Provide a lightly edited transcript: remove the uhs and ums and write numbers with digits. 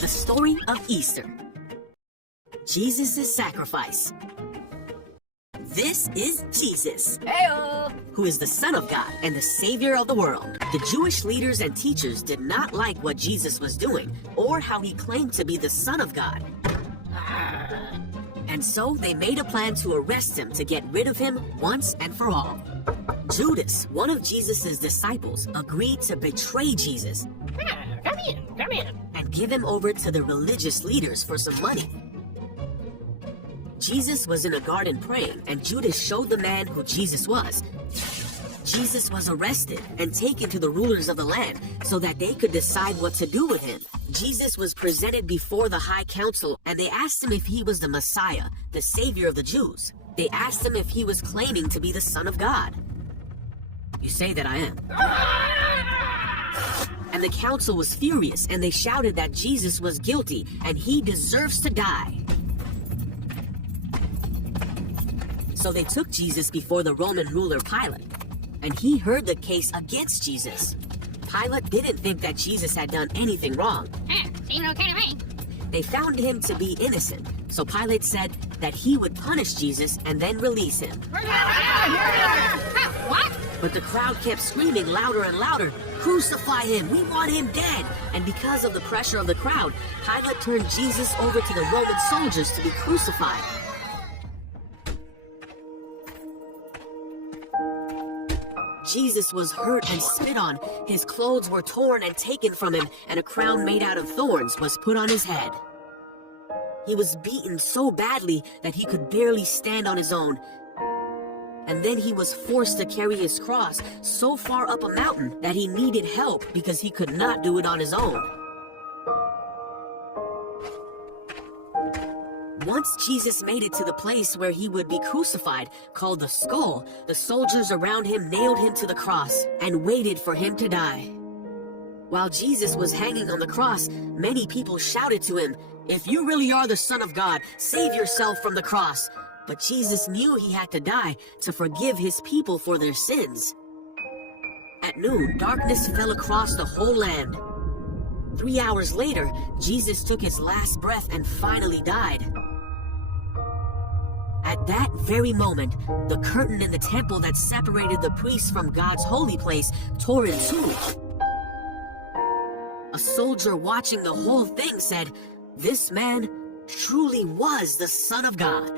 The story of Easter. Jesus' sacrifice. This is Jesus, Heyo! who is the Son of God and the Savior of the world. The Jewish leaders and teachers did not like what Jesus was doing or how he claimed to be the Son of God. And so they made a plan to arrest him to get rid of him once and for all. Judas, one of Jesus' disciples, agreed to betray Jesus Come here. and give him over to the religious leaders for some money. Jesus was in a garden praying, and Judas showed the man who Jesus was. Jesus was arrested and taken to the rulers of the land so that they could decide what to do with him. Jesus was presented before the high council, and they asked him if he was the Messiah, the Savior of the Jews. They asked him if he was claiming to be the Son of God. You say that I am. And the council was furious, and they shouted that Jesus was guilty and he deserves to die. So they took Jesus before the Roman ruler Pilate, and he heard the case against Jesus. Pilate didn't think that Jesus had done anything wrong. Seemed okay to me. They found him to be innocent, so Pilate said that he would punish Jesus and then release him. What? But the crowd kept screaming louder and louder, "Crucify him! We want him dead!" And because of the pressure of the crowd, Pilate turned Jesus over to the Roman soldiers to be crucified. Jesus was hurt and spit on. His clothes were torn and taken from him, and a crown made out of thorns was put on his head. He was beaten so badly that he could barely stand on his own. And then he was forced to carry his cross so far up a mountain that he needed help because he could not do it on his own. Once Jesus made it to the place where he would be crucified, called the skull, the soldiers around him nailed him to the cross and waited for him to die. While Jesus was hanging on the cross, many people shouted to him, "If you really are the Son of God, save yourself from the cross." But Jesus knew he had to die to forgive his people for their sins. At noon, darkness fell across the whole land. 3 hours later, Jesus took his last breath and finally died. At that very moment, the curtain in the temple that separated the priests from God's holy place tore in two. A soldier watching the whole thing said, "This man truly was the Son of God."